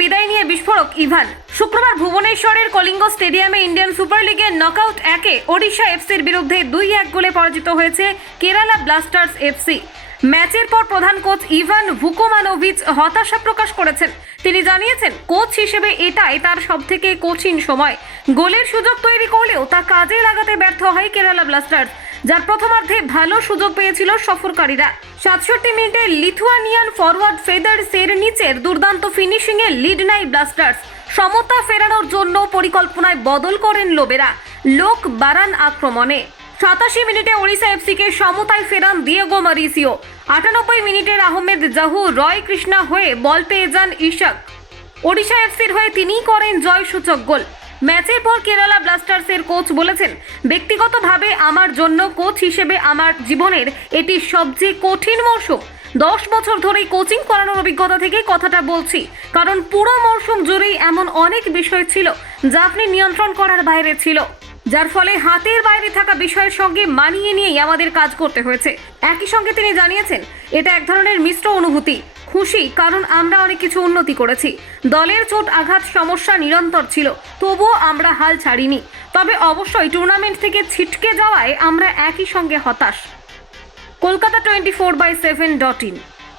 বিদায় নিয়ে বিস্ফোরক ইভান। শুক্রবার ভুবনেশ্বরের কলিঙ্গ স্টেডিয়ামে ইন্ডিয়ান সুপার লিগের নকআউট 1-এ ওড়িশা এফসির বিরুদ্ধে 2-1 গোলে পরাজিত হয়েছে কেরালা ব্লাস্টার্স এফসি। ম্যাচের পর প্রধান কোচ ইভান ভুকোমানোভিচ হতাশা প্রকাশ করেছেন। তিনি জানিয়েছেন, কোচ হিসেবে এটাই তার সবথেকে কঠিন সময়। গোলের সুযোগ তৈরি করলেও তা কাজে লাগাতে ব্যর্থ হয় কেরালা ব্লাস্টার্স, যার প্রথমার্ধে ভালো সুযোগ পেয়েছিল সফরকারীরা। 67 মিনিটে লিথুয়ানিয়ান ফরওয়ার্ড ফেদার সেরনিচের দুর্দান্ত ফিনিশিংয়ে লিড নেয় ব্লাস্টার্স। সমতা ফেরানোর জন্য পরিকল্পনায় বদল করেন লোবেরা, লোক বাড়ান আক্রমণে। 87 মিনিটে ওড়িশা এফসিকে সমতায় ফেরান দিয়েগো মারিসিও। 98 মিনিটের আহমেদ জাহু রয় কৃষ্ণা হয়ে বল পেয়ে যান ইশাক। ওড়িশা এফসির হয়ে তিনিই করেন জয়সূচক গোল। ম্যাচের পর কেরালা ব্লাস্টার্সের কোচ বলেছেন, ব্যক্তিগতভাবে আমার জন্য কোচ হিসেবে আমার জীবনের এটি সবচেয়ে কঠিন মরশুম। 10 বছর ধরেই কোচিং করানোর অভিজ্ঞতা থেকে কথাটা বলছি, কারণ পুরো মরশুম জুড়েই এমন অনেক বিষয় ছিল যা আপনি নিয়ন্ত্রণ করার বাইরে ছিল, যার ফলে হাতের বাইরে থাকা বিষয়ের সঙ্গে মানিয়ে নিয়েই আমাদের কাজ করতে হয়েছে। একই সঙ্গে তিনি জানিয়েছেন, এটা এক ধরনের মিশ্র অনুভূতি। খুশি কারণ আমরা অনেক কিছু উন্নতি করেছি। দলের চোট আঘাত সমস্যা নিরন্তর ছিল, তবুও আমরা হাল ছাড়িনি। তবে অবশ্যই টুর্নামেন্ট থেকে ছিটকে যাওয়ায় আমরা একই সঙ্গে হতাশ। কলকাতা 24/7.in।